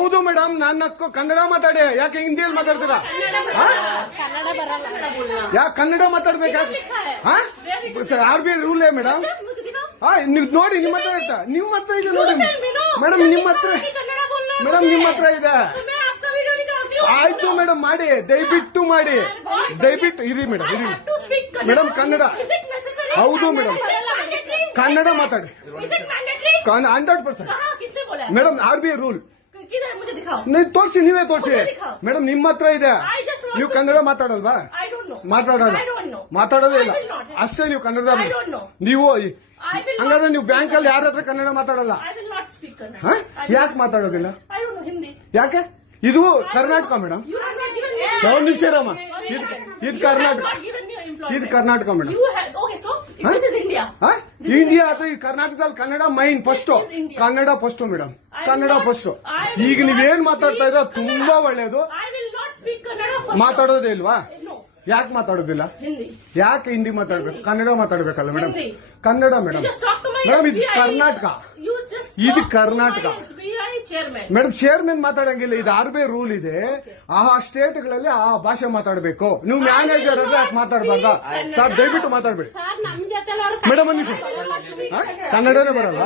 ಹೌದು ಮೇಡಮ್, ನನ್ನ ಕನ್ನಡ ಮಾತಾಡಿ, ಯಾಕೆ ಹಿಂದಿಯಲ್ಲಿ ಮಾತಾಡ್ತೀರಾ? ಯಾಕೆ ಕನ್ನಡ ಮಾತಾಡ್ಬೇಕಾ? RBI rule madam. ನೀವು ನೋಡಿ, ನಿಮ್ಮ ಹತ್ರ ಆಯ್ತಾ? ನಿಮ್ಮ ಹತ್ರ ಇದೆ ನೋಡಿ ಮೇಡಮ್, ನಿಮ್ಮ ಹತ್ರ ಇದೆ. ಆಯ್ತು ಮೇಡಮ್, ಮಾಡಿ, ದಯವಿಟ್ಟು ಮಾಡಿ, ದಯವಿಟ್ಟು ಇರಿ ಮೇಡಮ್, ಇರಿ ಮೇಡಮ್. ಕನ್ನಡ ಹೌದು ಮೇಡಮ್, ಕನ್ನಡ ಮಾತಾಡಿ 100%. ಮೇಡಮ್ RBI ರೂಲ್ ತೋರಿಸಿ, ನೀವೇ ತೋರಿಸಿ ಮೇಡಮ್. ನಿಮ್ಮ ಹತ್ರ ಇದೆ, ನೀವು ಕನ್ನಡ ಮಾತಾಡಲ್ವಾ? ಮಾತಾಡೋದೇ ಇಲ್ಲ ಅಷ್ಟೇ. ನೀವು ಕನ್ನಡ ನೀವು ಹಂಗಾದ್ರೆ ನೀವು ಬ್ಯಾಂಕ್ ಅಲ್ಲಿ ಯಾರ ಹತ್ರ ಕನ್ನಡ ಮಾತಾಡಲ್ಲ? ಯಾಕೆ ಮಾತಾಡೋದಿಲ್ಲ? ಯಾಕೆ? ಇದು ಕರ್ನಾಟಕ ಮೇಡಮ್. ಒಂದು ನಿಮಿಷ ರಾಮ, ಇದು ಕರ್ನಾಟಕ, ಇದು ಕರ್ನಾಟಕ ಮೇಡಮ್. ಇಂಡಿಯಾ ಅಥವಾ ಈ ಕರ್ನಾಟಕದಲ್ಲಿ Kannada main first, Kannada first madam, Kannada first. ಈಗ ನೀವೇನ್ ಮಾತಾಡ್ತಾ ಇರೋ ತುಂಬಾ ಒಳ್ಳೇದು. ಮಾತಾಡೋದೇ ಇಲ್ವಾ? ಯಾಕೆ ಮಾತಾಡೋದಿಲ್ಲ? ಯಾಕೆ ಹಿಂದಿ ಮಾತಾಡ್ಬೇಕು? ಕನ್ನಡ ಮಾತಾಡ್ಬೇಕಲ್ಲ ಮೇಡಮ್. ಕನ್ನಡ ಮೇಡಮ್. ಮೇಡಮ್ ಇದು ಕರ್ನಾಟಕ, ಇದು ಕರ್ನಾಟಕ ಮೇಡಮ್. ಚೇರ್ಮನ್ ಮಾತಾಡಂಗಿಲ್ಲ, ಇದು RBI ರೂಲ್ ಇದೆ. ಆ ಸ್ಟೇಟ್ಗಳಲ್ಲಿ ಆ ಭಾಷೆ ಮಾತಾಡಬೇಕು. ನೀವು ಮ್ಯಾನೇಜರ್ ಆದ್ರೆ ಯಾಕೆ ಮಾತಾಡಬಾರ್ದ? ಸರ್ ದಯವಿಟ್ಟು ಮಾತಾಡ್ಬೇಡಿ ಮೇಡಮ್. ಒಂದು ನಿಮಿಷ, ಕನ್ನಡನೇ ಬರಲ್ಲ.